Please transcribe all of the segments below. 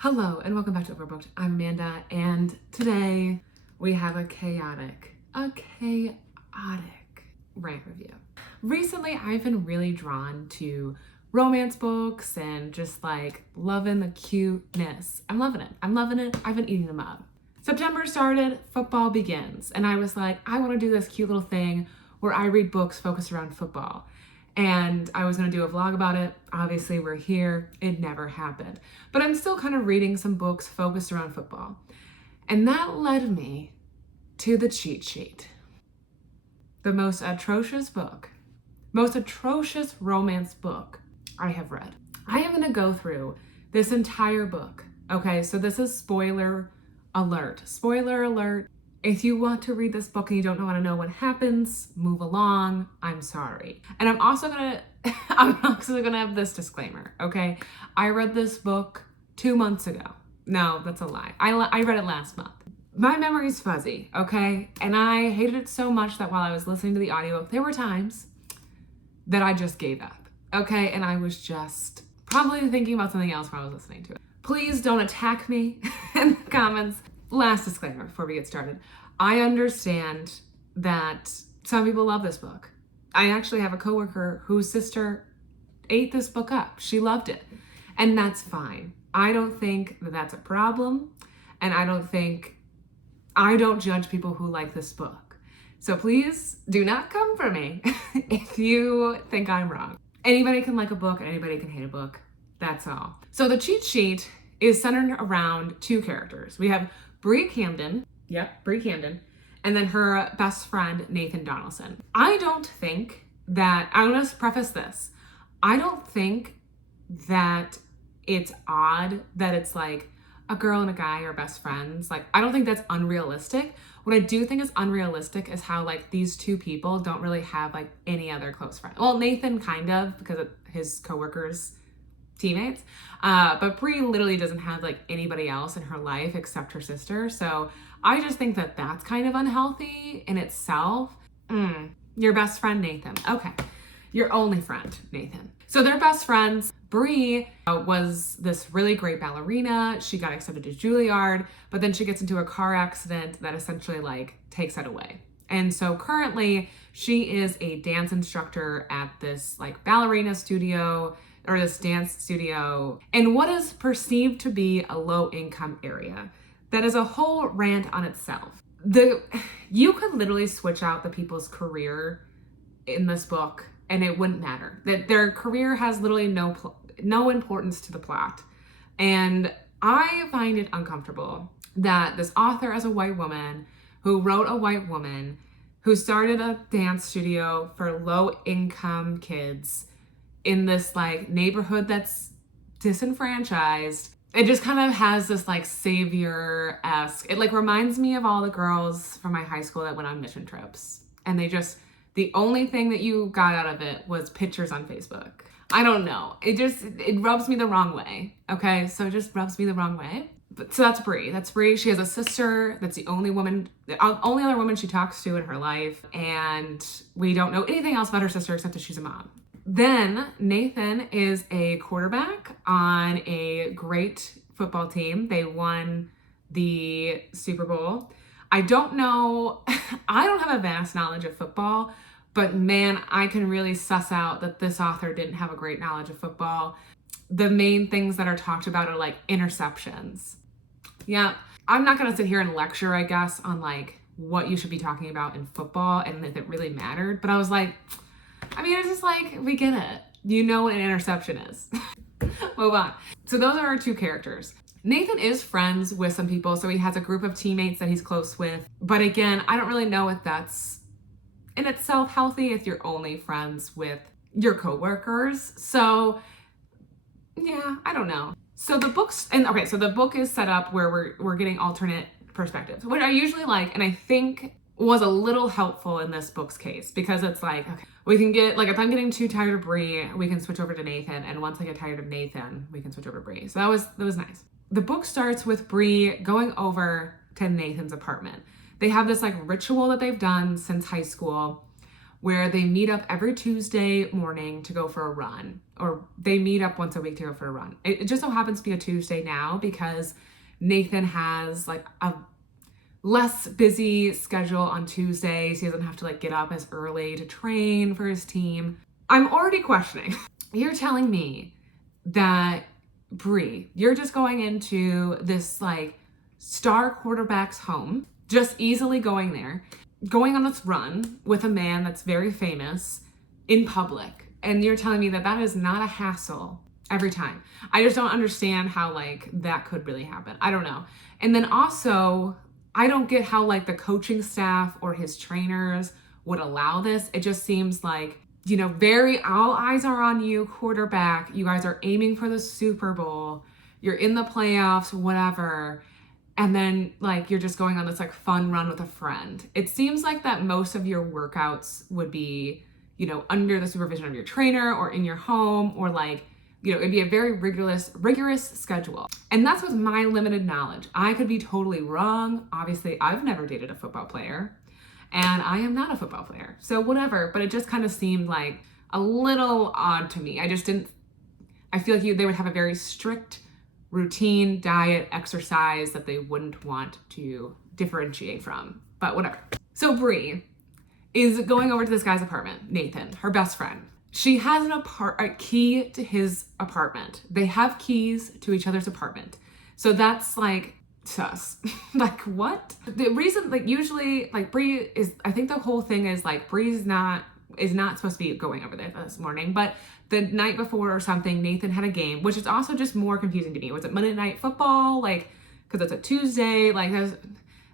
Hello and welcome back to Overbooked. I'm Amanda and today we have a chaotic rant review. Recently I've been really drawn to romance books and just like loving the cuteness. I'm loving it. I've been eating them up. September started, football begins, and I was like, I want to do this cute little thing where I read books focused around football. And I was gonna do a vlog about it. Obviously we're here, it never happened. But I'm still kind of reading some books focused around football. And that led me to the cheat sheet. The most atrocious romance book I have read. I am gonna go through this entire book. Okay, so this is spoiler alert. Spoiler alert. If you want to read this book and you don't want to know what happens, move along. I'm sorry. And I'm also gonna have this disclaimer, okay? I read this book 2 months ago. No, that's a lie. I read it last month. My memory's fuzzy, okay? And I hated it so much that while I was listening to the audiobook, there were times that I just gave up, okay? And I was just probably thinking about something else while I was listening to it. Please don't attack me in the comments. Last disclaimer before we get started. I understand that some people love this book. I actually have a coworker whose sister ate this book up. She loved it. And that's fine. I don't think that that's a problem. And I don't judge people who like this book. So please do not come for me if you think I'm wrong. Anybody can like a book, anybody can hate a book. That's all. So the cheat sheet is centered around two characters. We have Bree Camden, and then her best friend, Nathan Donaldson. I'm gonna preface this. I don't think that it's odd that it's like a girl and a guy are best friends. Like, I don't think that's unrealistic. What I do think is unrealistic is how like these two people don't really have like any other close friend. Well, Nathan kind of, because of his coworkers, teammates, but Bree literally doesn't have like anybody else in her life except her sister. So I just think that that's kind of unhealthy in itself. Your best friend, Nathan. Okay. Your only friend, Nathan. So they're best friends. Bree was this really great ballerina. She got accepted to Juilliard, but then she gets into a car accident that essentially like takes that away. And so currently she is a dance instructor at this like ballerina studio or this dance studio in what is perceived to be a low-income area. That is a whole rant on itself. You could literally switch out the people's career in this book and it wouldn't matter. That their career has literally no importance to the plot. And I find it uncomfortable that this author is a white woman who wrote a white woman who started a dance studio for low-income kids in this like neighborhood that's disenfranchised. It just kind of has this like savior-esque, it like reminds me of all the girls from my high school that went on mission trips. And the only thing that you got out of it was pictures on Facebook. I don't know. It rubs me the wrong way. Okay, so it just rubs me the wrong way. So that's Bree. She has a sister that's the only other woman she talks to in her life. And we don't know anything else about her sister except that she's a mom. Then Nathan is a quarterback on a great football team. They won the Super Bowl. I don't know, I don't have a vast knowledge of football, but man, I can really suss out that this author didn't have a great knowledge of football. The main things that are talked about are like interceptions. Yeah, I'm not gonna sit here and lecture, I guess, on like what you should be talking about in football and if it really mattered, but I was like, it's just like, we get it. You know what an interception is. Move on. So those are our two characters. Nathan is friends with some people, so he has a group of teammates that he's close with. But again, I don't really know if that's in itself healthy if you're only friends with your coworkers. So yeah, I don't know. So the book is set up where we're getting alternate perspectives, which I usually like, and I think was a little helpful in this book's case, because it's like, okay, we can get, like, if I'm getting too tired of Bree, we can switch over to Nathan, and once I get tired of Nathan, we can switch over to Bree. So that was nice. The book starts with Bree going over to Nathan's apartment. They have this like ritual that they've done since high school where they meet up every Tuesday morning to go for a run, or they meet up once a week to go for a run. It just so happens to be a Tuesday now because Nathan has like a less busy schedule on Tuesdays. He doesn't have to like get up as early to train for his team. I'm already questioning. You're telling me that Bree, you're just going into this like star quarterback's home, just easily going there, going on this run with a man that's very famous in public, and you're telling me that that is not a hassle every time. I just don't understand how like that could really happen. I don't know. And then also, I don't get how like the coaching staff or his trainers would allow this. It just seems like, you know, very all eyes are on you, quarterback. You guys are aiming for the Super Bowl. You're in the playoffs, whatever. And then like you're just going on this like fun run with a friend. It seems like that most of your workouts would be, you know, under the supervision of your trainer or in your home, or like, you know, it'd be a very rigorous schedule. And that's with my limited knowledge. I could be totally wrong. Obviously, I've never dated a football player, and I am not a football player. So whatever, but it just kind of seemed like a little odd to me. I feel like they would have a very strict routine, diet, exercise that they wouldn't want to differentiate from, but whatever. So Bree is going over to this guy's apartment, Nathan, her best friend. She has a key to his apartment. They have keys to each other's apartment. So that's like sus. Like what? The reason, like usually like Bree is, I think the whole thing is like Bree is not supposed to be going over there this morning, but the night before or something, Nathan had a game, which is also just more confusing to me. Was it Monday Night Football? Like, cause it's a Tuesday, like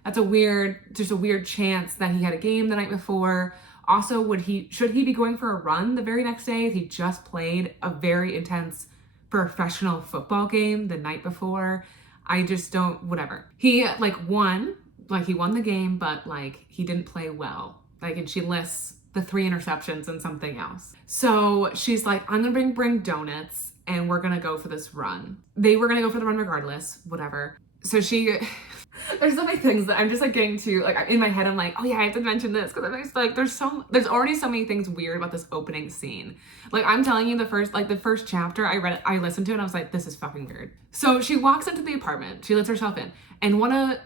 that's a weird chance that he had a game the night before. Also, should he be going for a run the very next day if he just played a very intense professional football game the night before? I just don't, whatever. He won the game, but like he didn't play well. Like, and she lists the 3 interceptions and something else. So she's like, I'm gonna bring donuts and we're gonna go for this run. They were gonna go for the run regardless, whatever. So there's so many things that I'm just like getting to, like in my head, I'm like, oh yeah, I have to mention this, because I'm just like, there's already so many things weird about this opening scene. Like I'm telling you, the first chapter I listened to it and I was like, this is fucking weird. So she walks into the apartment, she lets herself in, and one of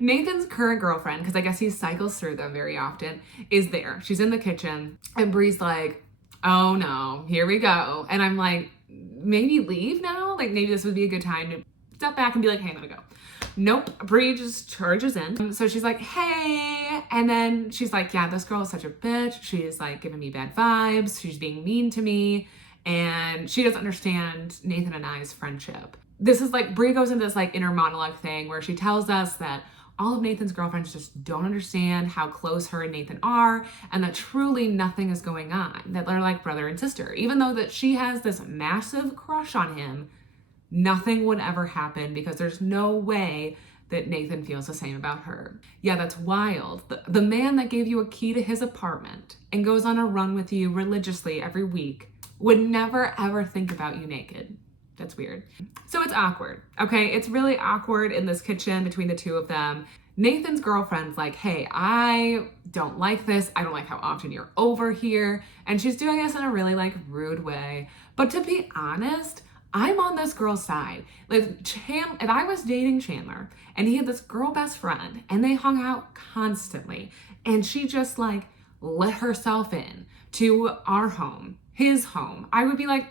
Nathan's current girlfriend, because I guess he cycles through them very often, is there. She's in the kitchen, and Bree's like, oh no, here we go. And I'm like, maybe leave now? Like maybe this would be a good time to step back and be like, hey, I'm gonna go. Nope, Bree just charges in. So she's like, hey, and then she's like, yeah, this girl is such a bitch. She's like giving me bad vibes. She's being mean to me. And she doesn't understand Nathan and I's friendship. This is like, Bree goes into this like inner monologue thing where she tells us that all of Nathan's girlfriends just don't understand how close her and Nathan are, and that truly nothing is going on, that they're like brother and sister. Even though that she has this massive crush on him, nothing would ever happen because there's no way that Nathan feels the same about her. Yeah, that's wild. The man that gave you a key to his apartment and goes on a run with you religiously every week would never ever think about you naked. That's weird. So it's awkward, okay? It's really awkward in this kitchen between the two of them. Nathan's girlfriend's like, hey, I don't like this. I don't like how often you're over here. And she's doing this in a really like rude way. But to be honest, I'm on this girl's side. Like, if I was dating Chandler and he had this girl best friend and they hung out constantly and she just like let herself in to our home, his home, I would be like,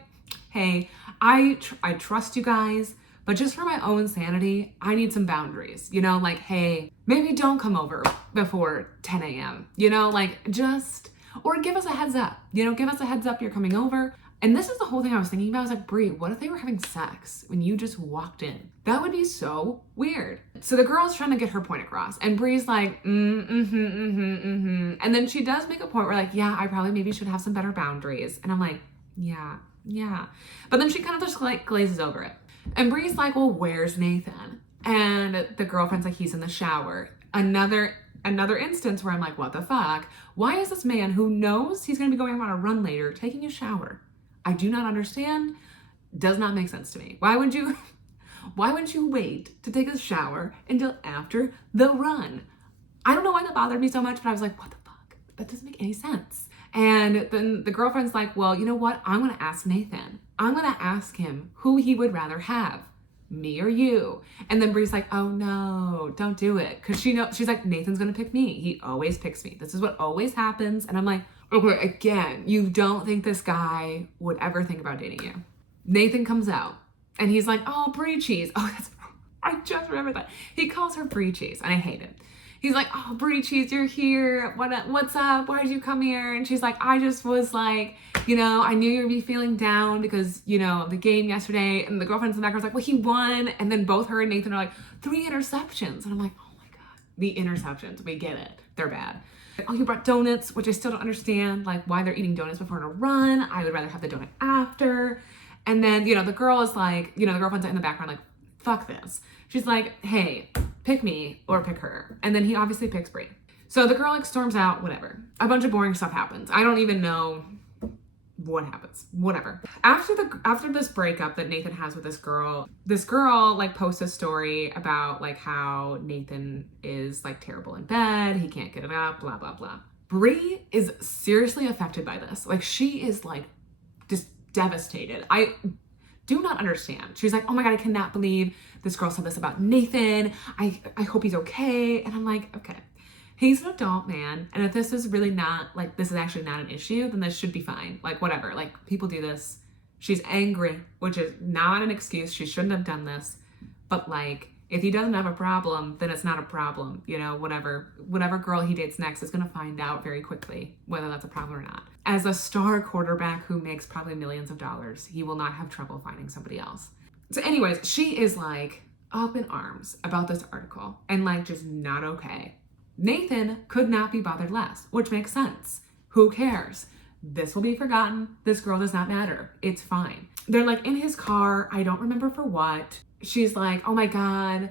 hey, I trust you guys, but just for my own sanity, I need some boundaries. You know, like, hey, maybe don't come over before 10 a.m. You know, like or give us a heads up. You know, give us a heads up you're coming over. And this is the whole thing I was thinking about. I was like, Bree, what if they were having sex when you just walked in? That would be so weird. So the girl's trying to get her point across, and Bree's like, And then she does make a point where like, yeah, I probably maybe should have some better boundaries. And I'm like, yeah. But then she kind of just like glazes over it. And Bree's like, well, where's Nathan? And the girlfriend's like, he's in the shower. Another instance where I'm like, what the fuck? Why is this man who knows he's going to be going on a run later taking a shower? I do not understand. Does not make sense to me. Why would you wait to take a shower until after the run? I don't know why that bothered me so much, but I was like, what the fuck? that doesn't make any sense. And then the girlfriend's like, well, you know what? I'm going to ask Nathan. I'm going to ask him who he would rather have, me or you. And then Bree's like, oh no, don't do it. Cause she's like, Nathan's going to pick me. He always picks me. This is what always happens. And I'm like, okay, again, you don't think this guy would ever think about dating you. Nathan comes out and he's like, oh, Bree cheese. Oh, I just remembered that. He calls her Bree cheese and I hate it. He's like, oh, Bree cheese, you're here. What's up? Why did you come here? And she's like, I just was like, I knew you'd be feeling down because, the game yesterday. And the girlfriend's in the back was like, well, he won. And then both her and Nathan are like, 3 interceptions. And I'm like, oh my God, the interceptions, we get it. They're bad. Oh, you brought donuts, which I still don't understand, like why they're eating donuts before a run. I would rather have the donut after. And then, the girl is like, the girlfriend's in the background like, fuck this. She's like, hey, pick me or pick her. And then he obviously picks Bree. So the girl like storms out, whatever. A bunch of boring stuff happens. I don't even know what happens, whatever. After this breakup that Nathan has with this girl like posts a story about like how Nathan is like terrible in bed. He can't get it up, blah, blah, blah. Bree is seriously affected by this. Like she is like just devastated. I do not understand. She's like, oh my God, I cannot believe this girl said this about Nathan. I hope he's okay. And I'm like, okay, he's an adult man. And if this is really not like, this is actually not an issue, then this should be fine. Like whatever, like people do this. She's angry, which is not an excuse. She shouldn't have done this. But like, if he doesn't have a problem, then it's not a problem. Whatever girl he dates next is going to find out very quickly whether that's a problem or not. As a star quarterback who makes probably millions of dollars, he will not have trouble finding somebody else. So anyways, she is like up in arms about this article and like just not okay. Nathan could not be bothered less, which makes sense. Who cares? This will be forgotten. This girl does not matter. It's fine. They're like in his car. I don't remember for what. She's like, oh my God,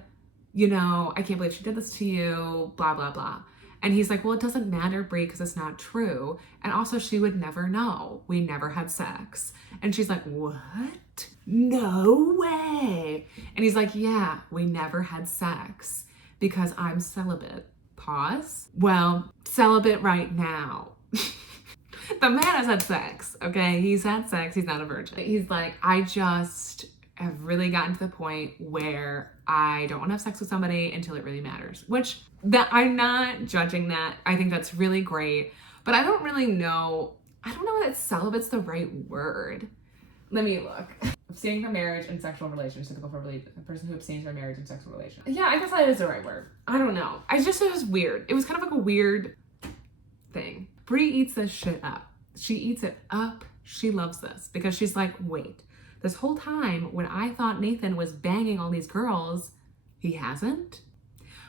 I can't believe she did this to you, blah, blah, blah. And he's like, well, it doesn't matter, Bree, because it's not true. And also she would never know. We never had sex. And she's like, what? No way. And he's like, yeah, we never had sex because I'm celibate. Pause. Well, celibate right now. The man has had sex, okay? He's had sex. He's not a virgin. He's like, I just have really gotten to the point where I don't want to have sex with somebody until it really matters, which that I'm not judging that. I think that's really great, but I don't really know. I don't know that celibate's the right word. Let me look. Abstaining from marriage and sexual relations, typical for a person who abstains from marriage and sexual relations. Yeah, I guess that is the right word. I don't know. It was weird. It was kind of like a weird thing. Bree eats this shit up. She eats it up. She loves this because she's like, wait, this whole time when I thought Nathan was banging all these girls, he hasn't?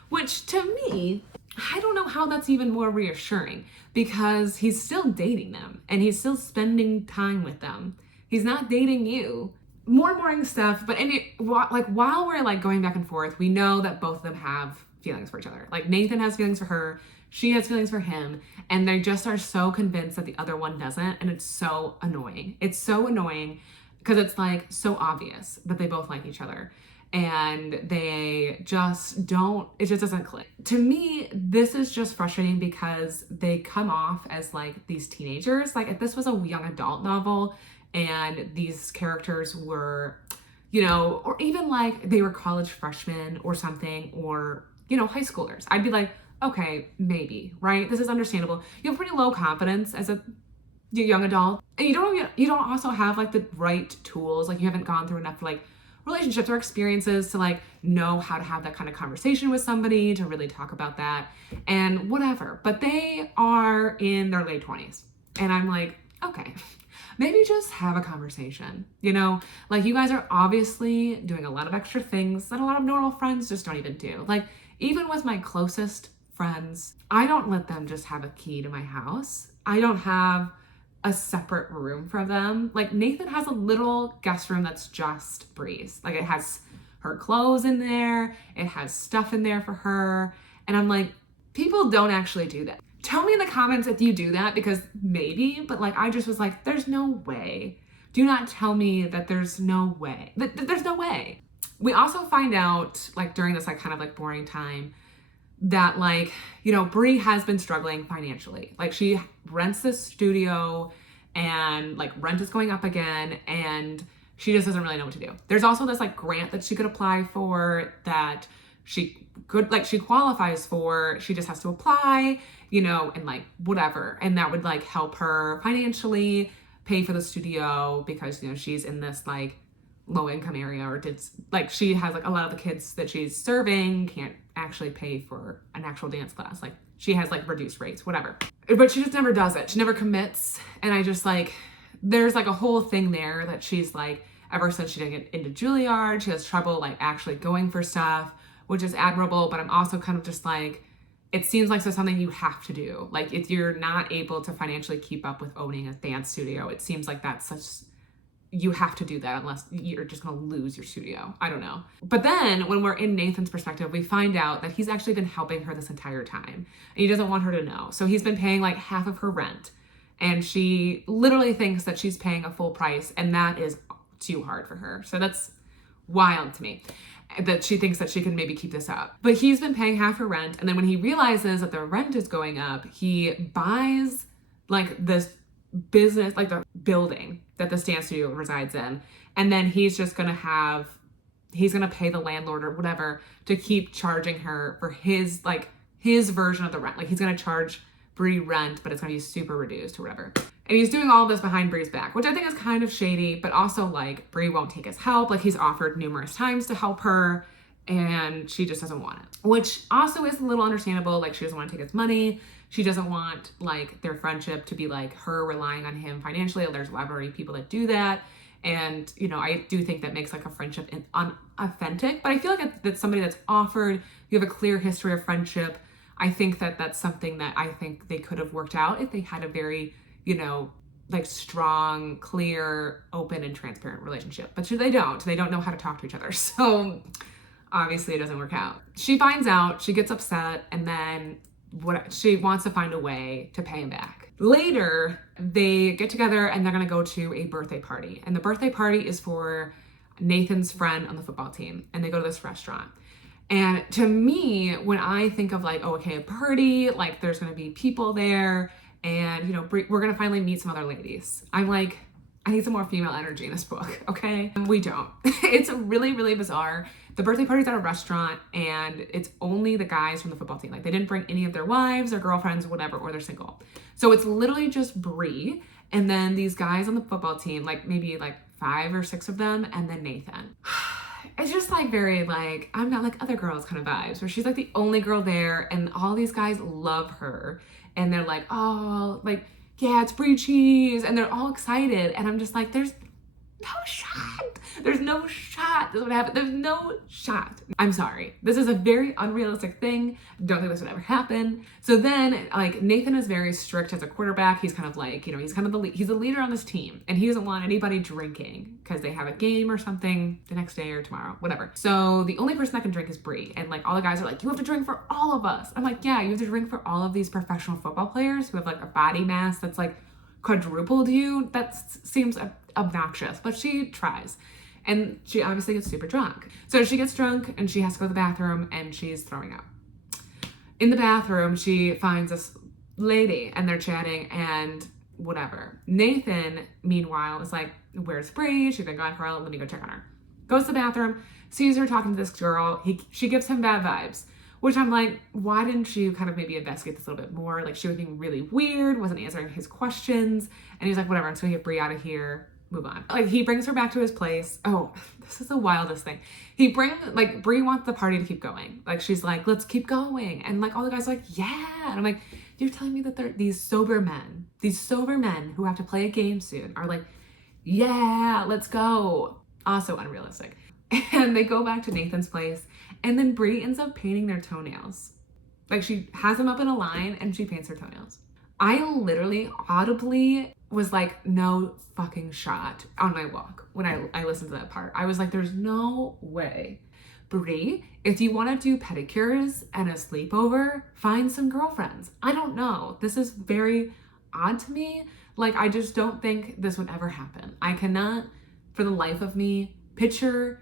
Which to me, I don't know how that's even more reassuring because he's still dating them and he's still spending time with them. He's not dating you. More boring stuff, but while we're like going back and forth, we know that both of them have feelings for each other. Like Nathan has feelings for her, she has feelings for him, and they just are so convinced that the other one doesn't, and it's so annoying. It's so annoying because it's like so obvious that they both like each other and they just don't, it just doesn't click. To me, this is just frustrating because they come off as like these teenagers. Like if this was a young adult novel and these characters were, or even like they were college freshmen or something, or, high schoolers, I'd be like, okay, maybe, right? This is understandable. You have pretty low confidence as a young adult, and you don't also have like the right tools. Like you haven't gone through enough like relationships or experiences to like know how to have that kind of conversation with somebody, to really talk about that and whatever. But they are in their late 20s. And I'm like, okay, maybe just have a conversation, like you guys are obviously doing a lot of extra things that a lot of normal friends just don't even do. Like even with my closest friends, I don't let them just have a key to my house. I don't have a separate room for them. Like Nathan has a little guest room that's just Bree's. Like it has her clothes in there. It has stuff in there for her. And I'm like, people don't actually do that. Tell me in the comments if you do that, because maybe, but like, I just was like, there's no way. Do not tell me that there's no way. There's no way. We also find out like during this like kind of like boring time that like, you know, Brie has been struggling financially. Like she rents this studio and like rent is going up again and she just doesn't really know what to do. There's also this like grant that she could apply for that she could, like she qualifies for, she just has to apply, you know, and like whatever. And that would like help her financially pay for the studio because, you know, she's in this like low income area or did like she has like a lot of the kids that she's serving can't actually pay for an actual dance class. Like she has like reduced rates, whatever. But she just never does it. She never commits. And I just like, there's like a whole thing there that she's like, ever since she didn't get into Juilliard, she has trouble like actually going for stuff, which is admirable. But I'm also kind of just like, it seems like it's something you have to do. Like if you're not able to financially keep up with owning a dance studio, it seems like that's such, you have to do that unless you're just gonna lose your studio. I don't know. But then when we're in Nathan's perspective, we find out that he's actually been helping her this entire time and he doesn't want her to know. So he's been paying like half of her rent and she literally thinks that she's paying a full price and that is too hard for her. So that's wild to me that she thinks that she can maybe keep this up. But he's been paying half her rent and then when he realizes that the rent is going up, he buys like this business, like the building that the dance studio resides in. And then he's just gonna pay the landlord or whatever to keep charging her for his version of the rent. Like he's gonna charge Brie rent, but it's gonna be super reduced or whatever. And he's doing all this behind Brie's back, which I think is kind of shady, but also like Brie won't take his help. Like he's offered numerous times to help her and she just doesn't want it, which also is a little understandable. Like she doesn't want to take his money. She doesn't want like their friendship to be like her relying on him financially. There's already people that do that. And, you know, I do think that makes like a friendship unauthentic, but I feel like that's somebody that's offered, you have a clear history of friendship. I think that that's something that I think they could have worked out if they had a very, you know, like strong, clear, open and transparent relationship, but they don't know how to talk to each other. So obviously it doesn't work out. She finds out, she gets upset, and then she wants to find a way to pay him back. Later, they get together and they're gonna go to a birthday party. And the birthday party is for Nathan's friend on the football team. And they go to this restaurant. And to me, when I think of like, oh, okay, a party, like there's gonna be people there and, you know, we're gonna finally meet some other ladies. I'm like, I need some more female energy in this book, okay? We don't. It's really, really bizarre. The birthday party's at a restaurant and it's only the guys from the football team. Like they didn't bring any of their wives or girlfriends or whatever, or they're single. So it's literally just Brie and then these guys on the football team, like maybe like 5 or 6 of them, and then Nathan. It's just like very like, I'm not like other girls kind of vibes where she's like the only girl there and all these guys love her. And they're like, oh, like, yeah, it's Brie cheese. And they're all excited. And I'm just like, there's no shot. There's no shot. This would happen. There's no shot. I'm sorry. This is a very unrealistic thing. Don't think this would ever happen. So then like Nathan is very strict as a quarterback. He's kind of like, you know, he's kind of he's a leader on this team and he doesn't want anybody drinking because they have a game or something the next day or tomorrow, whatever. So the only person that can drink is Brie. And like all the guys are like, you have to drink for all of us. I'm like, yeah, you have to drink for all of these professional football players who have like a body mass that's like quadrupled you. That seems obnoxious, but she tries. And she obviously gets super drunk. So she gets drunk and she has to go to the bathroom and she's throwing up. In the bathroom, she finds this lady and they're chatting and whatever. Nathan, meanwhile, is like, where's Brie? She's been gone for a while. Let me go check on her. Goes to the bathroom, sees her talking to this girl. She gives him bad vibes, which I'm like, why didn't you kind of maybe investigate this a little bit more? Like she was being really weird, wasn't answering his questions. And he's like, whatever, I'm just gonna get Brie out of here. Move on. Like he brings her back to his place. Oh, this is the wildest thing. Brie wants the party to keep going. Like she's like, let's keep going. And like all the guys are like, yeah. And I'm like, you're telling me that these sober men who have to play a game soon are like, yeah, let's go. Also unrealistic. And they go back to Nathan's place and then Brie ends up painting their toenails. Like she has them up in a line and she paints her toenails. I literally audibly was like, no fucking shot on my walk when I listened to that part. I was like, there's no way. Brie, if you want to do pedicures and a sleepover, find some girlfriends. I don't know. This is very odd to me. Like, I just don't think this would ever happen. I cannot, for the life of me, picture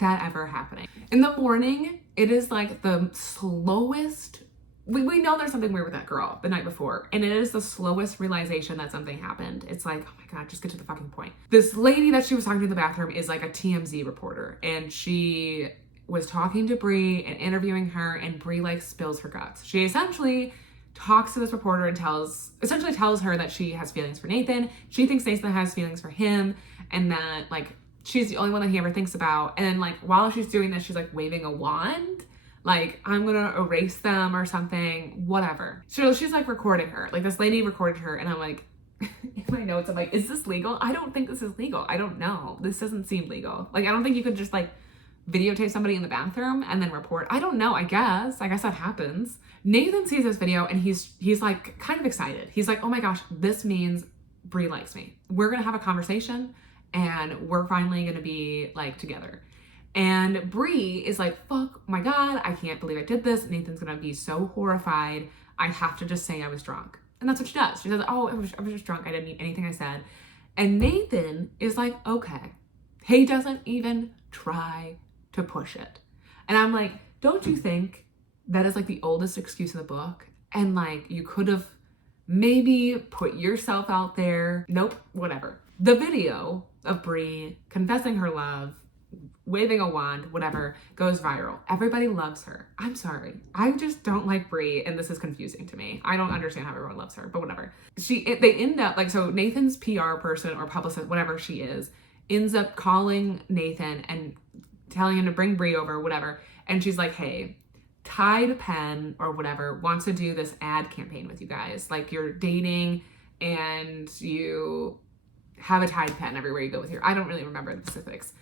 that ever happening. In the morning, it is like the slowest. We know there's something weird with that girl the night before, and it is the slowest realization that something happened. It's like, oh my God, just get to the fucking point. This lady that she was talking to in the bathroom is like a TMZ reporter, and she was talking to Bree and interviewing her, and Bree like spills her guts. She essentially talks to this reporter and tells her that she has feelings for Nathan. She thinks Nathan has feelings for him, and that like she's the only one that he ever thinks about. And then like while she's doing this, she's like waving a wand, like I'm gonna erase them or something, whatever. So she's like recording her, like this lady recorded her, and I'm like, in my notes, I'm like, is this legal? I don't think this is legal. I don't know. This doesn't seem legal. Like, I don't think you could just like videotape somebody in the bathroom and then report. I don't know. I guess that happens. Nathan sees this video and he's like kind of excited. He's like, oh my gosh, this means Bree likes me. We're gonna have a conversation and we're finally gonna be like together. And Bree is like, fuck my God, I can't believe I did this. Nathan's gonna be so horrified. I have to just say I was drunk. And that's what she does. She says, oh, I was just drunk. I didn't mean anything I said. And Nathan is like, okay. He doesn't even try to push it. And I'm like, don't you think that is like the oldest excuse in the book? And like, you could have maybe put yourself out there. Nope, whatever. The video of Bree confessing her love, waving a wand, whatever, goes viral. Everybody loves her. I'm sorry. I just don't like Bree, and this is confusing to me. I don't understand how everyone loves her, but whatever. They end up, like, so Nathan's PR person or publicist, whatever she is, ends up calling Nathan and telling him to bring Bree over, whatever. And she's like, hey, Tide Pen or whatever wants to do this ad campaign with you guys. Like, you're dating and you have a Tide Pen everywhere you go with your, I don't really remember the specifics.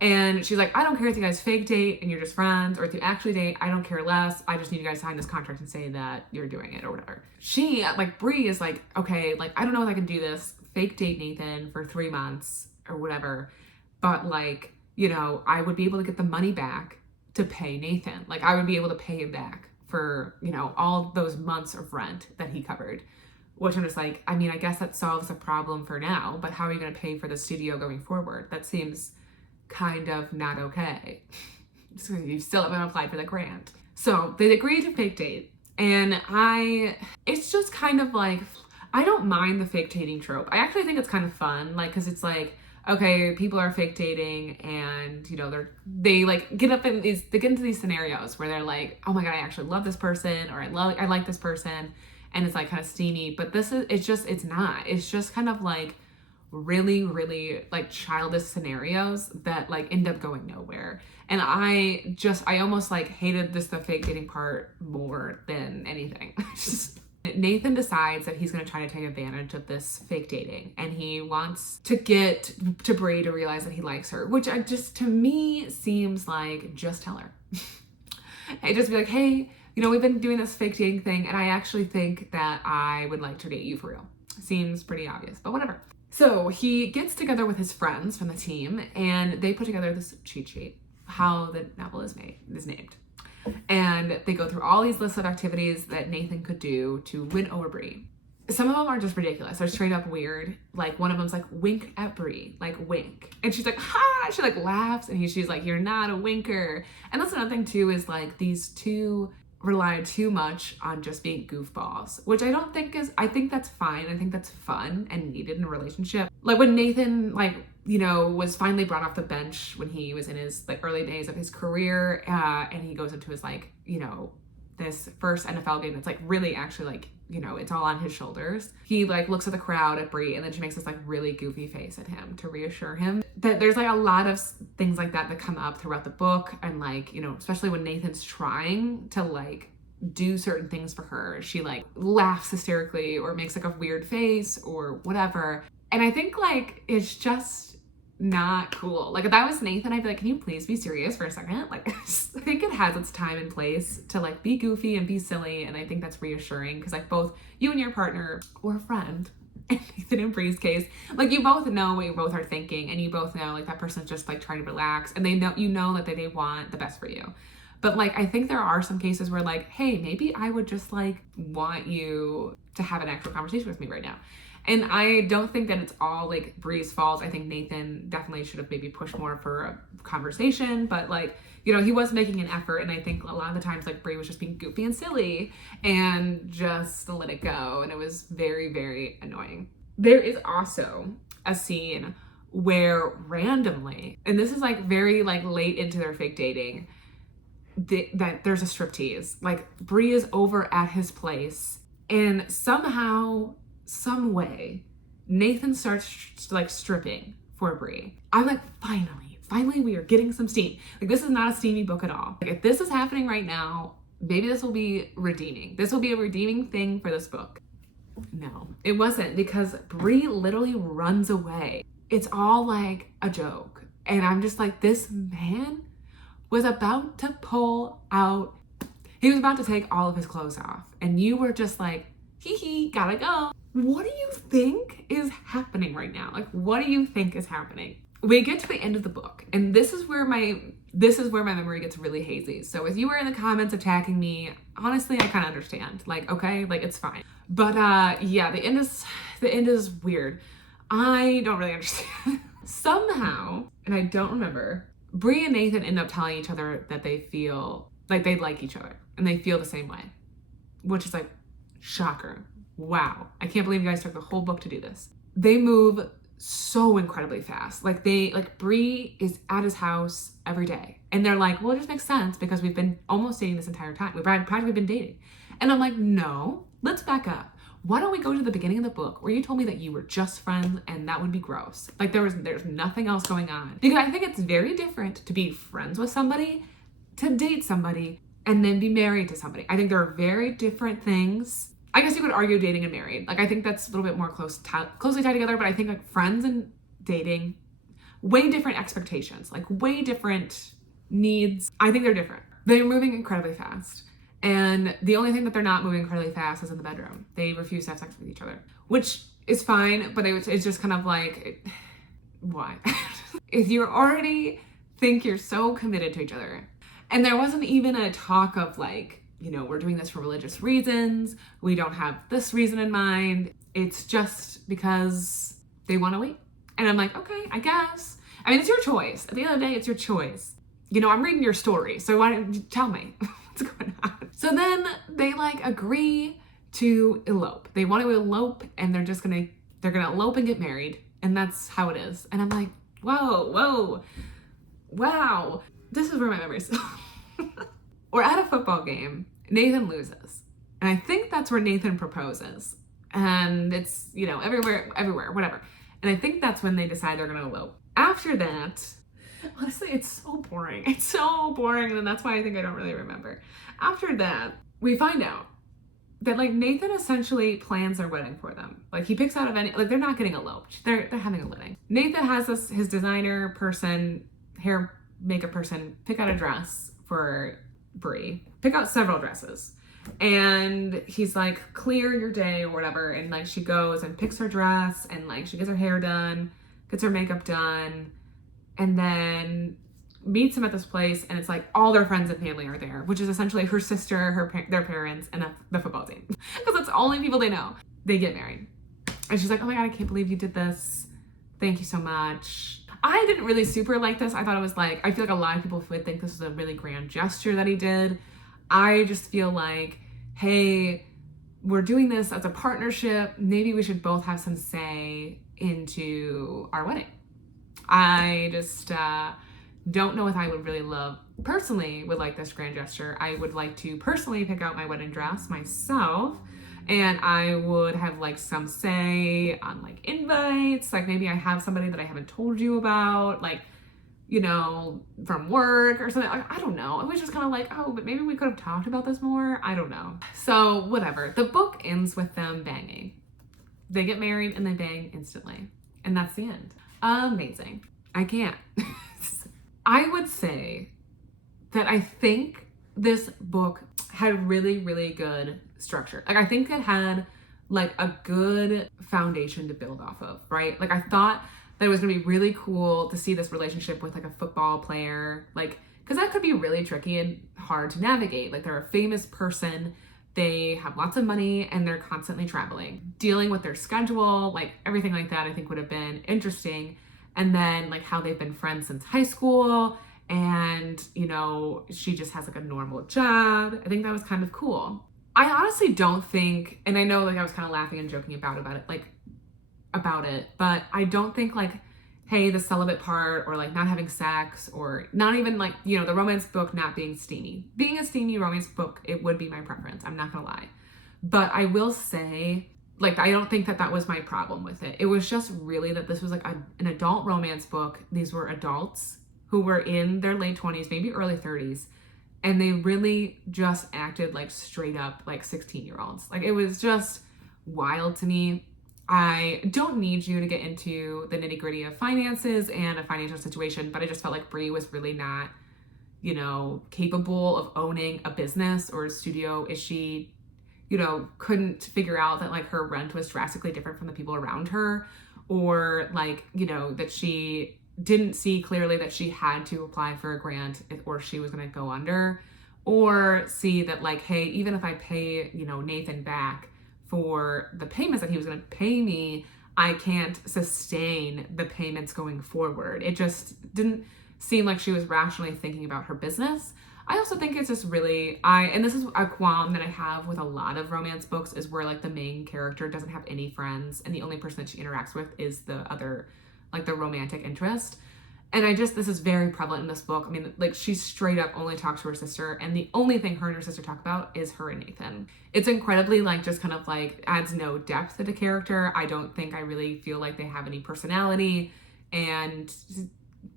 And she's like, I don't care if you guys fake date and you're just friends, or if you actually date, I don't care less. I just need you guys to sign this contract and say that you're doing it or whatever. She, like, Bree is like, okay, like, I don't know if I can do this. Fake date Nathan for 3 months or whatever. But like, you know, I would be able to get the money back to pay Nathan. Like, I would be able to pay him back for, you know, all those months of rent that he covered. Which I'm just like, I mean, I guess that solves the problem for now, but how are you going to pay for the studio going forward? That seems kind of not okay. So you still haven't applied for the grant. So they agree to fake date. And it's just kind of like, I don't mind the fake dating trope. I actually think it's kind of fun. Like, cause it's like, okay, people are fake dating and, you know, they like get into these scenarios where they're like, oh my God, I actually love this person, or I like this person. And it's like kind of steamy, but it's not. It's just kind of like really, really like childish scenarios that like end up going nowhere. And I almost like hated the fake dating part more than anything. Nathan decides that he's going to try to take advantage of this fake dating, and he wants to get to Bree to realize that he likes her, which to me seems like, just tell her. And just be like, hey, you know, we've been doing this fake dating thing, and I actually think that I would like to date you for real. Seems pretty obvious, but whatever. So he gets together with his friends from the team, and they put together this cheat sheet, how the novel is named. And they go through all these lists of activities that Nathan could do to win over Bree. Some of them are just ridiculous. They're straight up weird. Like, one of them's like, wink at Bree, like wink. And she's like, ha! She like laughs, and she's like, you're not a winker. And that's another thing too, is like these two rely too much on just being goofballs, which I think that's fine. I think that's fun and needed in a relationship. Like when Nathan, like, you know, was finally brought off the bench when he was in his like early days of his career, and he goes into his like, you know, this first NFL game that's like really actually like, you know, it's all on his shoulders. He like looks at the crowd at Bree, and then she makes this like really goofy face at him to reassure him. That there's like a lot of things like that come up throughout the book, and like, you know, especially when Nathan's trying to like do certain things for her, she like laughs hysterically or makes like a weird face or whatever. And I think like it's just not cool. Like if that was Nathan, I'd be like, can you please be serious for a second? Like I think it has its time and place to like be goofy and be silly, and I think that's reassuring because like both you and your partner or friend, in Nathan and Bree's case, like you both know what you both are thinking, and you both know like that person's just like trying to relax, and they know, you know, that they want the best for you. But like I think there are some cases where like, hey, maybe I would just like want you to have an actual conversation with me right now. And I don't think that it's all like Bree's fault. I think Nathan definitely should have maybe pushed more for a conversation, but like, you know, he was making an effort. And I think a lot of the times like Bree was just being goofy and silly and just let it go. And it was very, very annoying. There is also a scene where randomly, and this is like very like late into their fake dating, that there's a striptease. Like Bree is over at his place and somehow, some way, Nathan starts like stripping for Bree. I'm like, finally we are getting some steam. Like this is not a steamy book at all. Like if this is happening right now, maybe this will be redeeming. This will be a redeeming thing for this book. No, it wasn't, because Bree literally runs away. It's all like a joke. And I'm just like, this man was about to pull out. He was about to take all of his clothes off. And you were just like, hee, gotta go. What do you think is happening right now? Like, what do you think is happening? We get to the end of the book, and this is where my memory gets really hazy. So if you were in the comments attacking me, honestly, I kind of understand. Like, okay, like it's fine. But yeah, the end is weird. I don't really understand. Somehow, and I don't remember, Bree and Nathan end up telling each other that they feel like they like each other and they feel the same way, which is like, shocker. Wow. I can't believe you guys took the whole book to do this. They move so incredibly fast. Like Bree is at his house every day. And they're like, well, it just makes sense because we've been almost dating this entire time. We've practically been dating. And I'm like, no, let's back up. Why don't we go to the beginning of the book where you told me that you were just friends and that would be gross. Like there's nothing else going on. Because I think it's very different to be friends with somebody, to date somebody, and then be married to somebody. I think there are very different things. I guess you could argue dating and married. Like I think that's a little bit more closely tied together, but I think like friends and dating, way different expectations, like way different needs. I think they're different. They're moving incredibly fast. And the only thing that they're not moving incredibly fast is in the bedroom. They refuse to have sex with each other, which is fine, but it's just kind of like, why? If you already think you're so committed to each other, and there wasn't even a talk of like, you know, we're doing this for religious reasons, we don't have this reason in mind, it's just because they want to wait. And I'm like, okay, I guess. I mean, it's your choice. At the end of the day, it's your choice. You know, I'm reading your story, so why don't you tell me what's going on? So then they like agree to elope. They want to elope, and they're gonna elope and get married, and that's how it is. And I'm like, whoa, wow. This is where my memory's. We're at a football game. Nathan loses, and I think that's where Nathan proposes. And it's, you know, everywhere, whatever. And I think that's when they decide they're gonna elope. After that, honestly, it's so boring. It's so boring, and that's why I think I don't really remember. After that, we find out that like Nathan essentially plans their wedding for them. Like he picks out of any, like they're not getting eloped. They're having a wedding. Nathan has his designer person, hair makeup person, pick out a dress for Bree. Pick out several dresses. And he's like, clear your day or whatever. And like she goes and picks her dress, and like she gets her hair done, gets her makeup done, and then meets him at this place, and it's like all their friends and family are there, which is essentially her sister, their parents, and the football team. Because that's the only people they know. They get married. And she's like, oh my God, I can't believe you did this. Thank you so much. I didn't really super like this. I thought it was like, I feel like a lot of people would think this was a really grand gesture that he did. I just feel like, hey, we're doing this as a partnership. Maybe we should both have some say into our wedding. I just don't know if I would really personally would like this grand gesture. I would like to personally pick out my wedding dress myself, and I would have like some say on like invites. Like maybe I have somebody that I haven't told you about, like, you know, from work or something. Like, I don't know. It was just kind of like, oh, but maybe we could have talked about this more. I don't know. So whatever. The book ends with them banging. They get married and they bang instantly. And that's the end. Amazing. I can't. I would say that I think this book had really, really good structure. Like I think it had like a good foundation to build off of, right? Like I thought that it was gonna be really cool to see this relationship with like a football player, like, because that could be really tricky and hard to navigate. Like they're a famous person, They have lots of money and they're constantly traveling. Dealing with their schedule, like everything like that, I think would have been interesting. And then like how they've been friends since high school, and you know, she just has like a normal job. I think that was kind of cool. I honestly don't think, and I know like I was kind of laughing and joking about it, but I don't think like, hey, the celibate part or like not having sex or not even like, you know, the romance book not being steamy. Being a steamy romance book, it would be my preference. I'm not gonna lie. But I will say, like, I don't think that that was my problem with it. It was just really that this was like an adult romance book. These were adults who were in their late 20s, maybe early 30s. And they really just acted like straight up like 16-year-olds. Like, it was just wild to me. I don't need you to get into the nitty gritty of finances and a financial situation, but I just felt like Brie was really not, you know, capable of owning a business or a studio. Is she, you know, couldn't figure out that like her rent was drastically different from the people around her, or like, you know, that she didn't see clearly that she had to apply for a grant or she was going to go under, or see that like, hey, even if I pay, you know, Nathan back for the payments that he was going to pay me, I can't sustain the payments going forward. It just didn't seem like she was rationally thinking about her business. I also think it's just really, and this is a qualm that I have with a lot of romance books, is where like the main character doesn't have any friends and the only person that she interacts with is the other, like the romantic interest. And this is very prevalent in this book. I mean, like, she straight up only talks to her sister, and the only thing her and her sister talk about is her and Nathan. It's incredibly, like, just kind of, like, adds no depth to the character. I don't think I really feel like they have any personality, and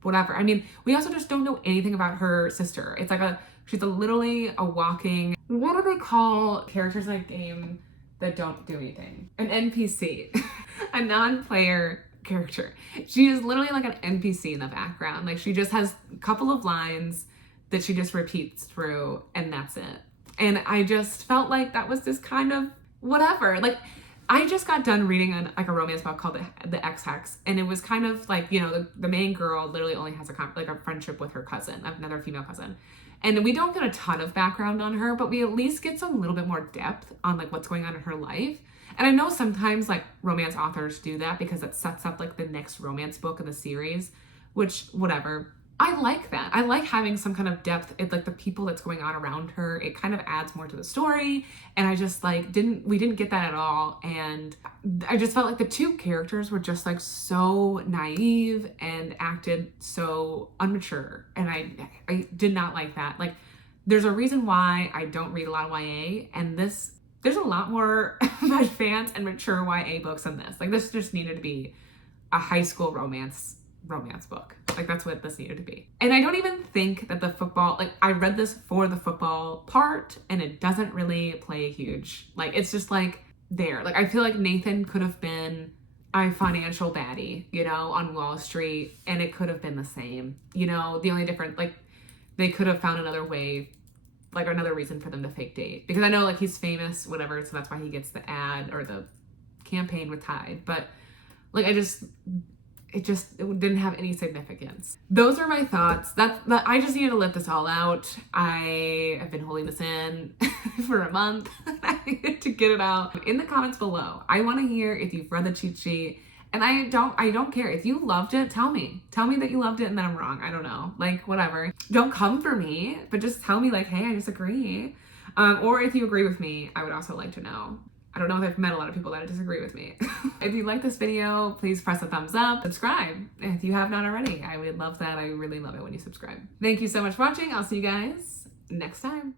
whatever. I mean, we also just don't know anything about her sister. It's like she's literally a walking, what do they call characters in a game that don't do anything? An NPC. A non-player character. She is literally like an NPC in the background. Like, she just has a couple of lines that she just repeats through, and that's it. And I just felt like that was just kind of whatever. Like, I just got done reading a romance book called The Ex-Hex, and it was kind of like, you know, the main girl literally only has a friendship with her cousin, another female cousin. And we don't get a ton of background on her, but we at least get some little bit more depth on like what's going on in her life. And I know sometimes like romance authors do that because it sets up like the next romance book in the series, which whatever. I like that. I like having some kind of depth in like the people that's going on around her. It kind of adds more to the story. And I just like we didn't get that at all. And I just felt like the two characters were just like so naive and acted so immature. And I did not like that. Like, there's a reason why I don't read a lot of YA, and there's a lot more advanced and mature YA books than this. Like, this just needed to be a high school romance book. Like, that's what this needed to be. And I don't even think that the football, like, I read this for the football part, and it doesn't really play a huge, like, it's just like there. Like, I feel like Nathan could have been a financial baddie, you know, on Wall Street, and it could have been the same. You know, the only difference, like, they could have found another way, like another reason for them to fake date, because I know like he's famous, whatever, so that's why he gets the ad or the campaign with Tide. But like, it didn't have any significance. Those are my thoughts. I just needed to let this all out. I have been holding this in for a month. I needed to get it out. In the comments below, I want to hear if you've read the cheat sheet. And I don't care. If you loved it, tell me. Tell me that you loved it and that I'm wrong. I don't know. Like, whatever. Don't come for me, but just tell me like, hey, I disagree. Or if you agree with me, I would also like to know. I don't know if I've met a lot of people that disagree with me. If you like this video, please press a thumbs up. Subscribe if you have not already. I would love that. I really love it when you subscribe. Thank you so much for watching. I'll see you guys next time.